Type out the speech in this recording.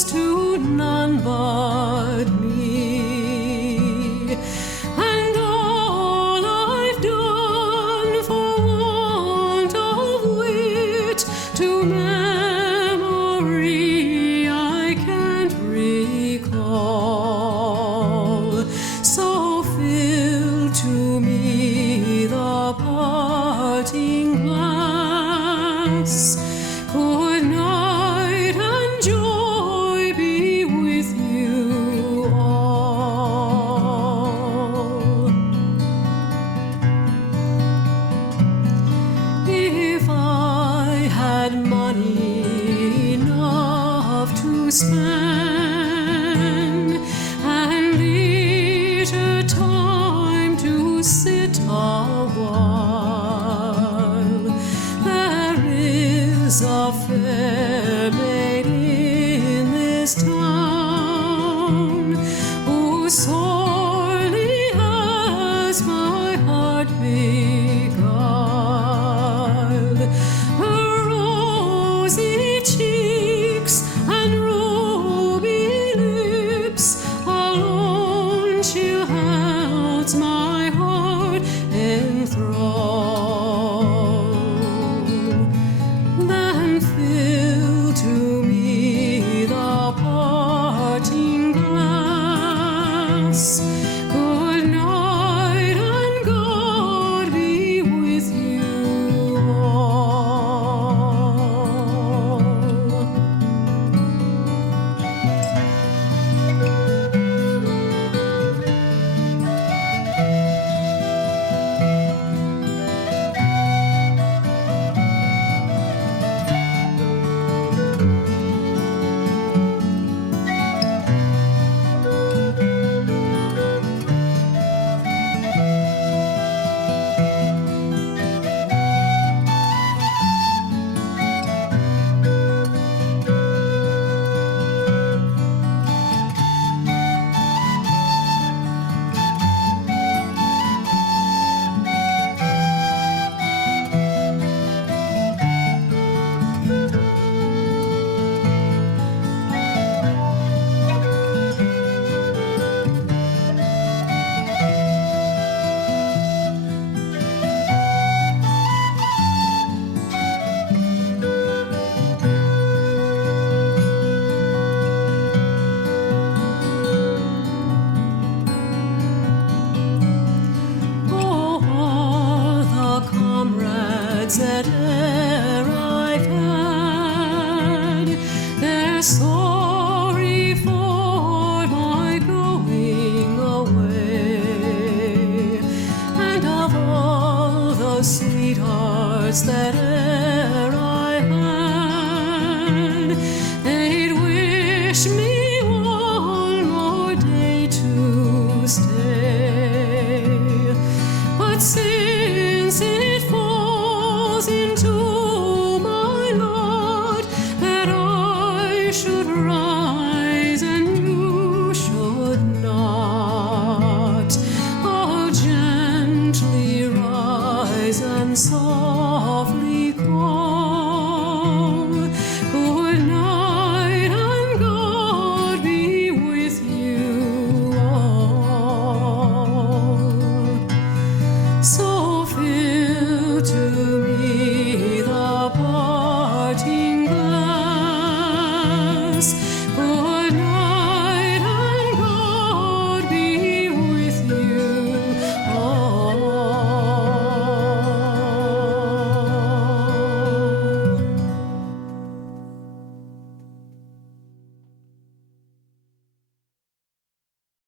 was to none but me. And all I've done for want of wit to memory I can't recall. So fill to me the parting glass. Good night and joy be with you all. If I had money enough to spend and leisure time to sit a while, there is a fair maid in this town who sorely has my heart beguiled. Her rosy cheeks and ruby lips alone she holds my heart enthralled. Then fill to me the parting glass. Good night and God be with you all. All the comrades that e'er I've had, they're sorry for my going away. And of all the sweethearts that e'er I had, they'd wish me one more day to stay. But since it falls into my lot that I should run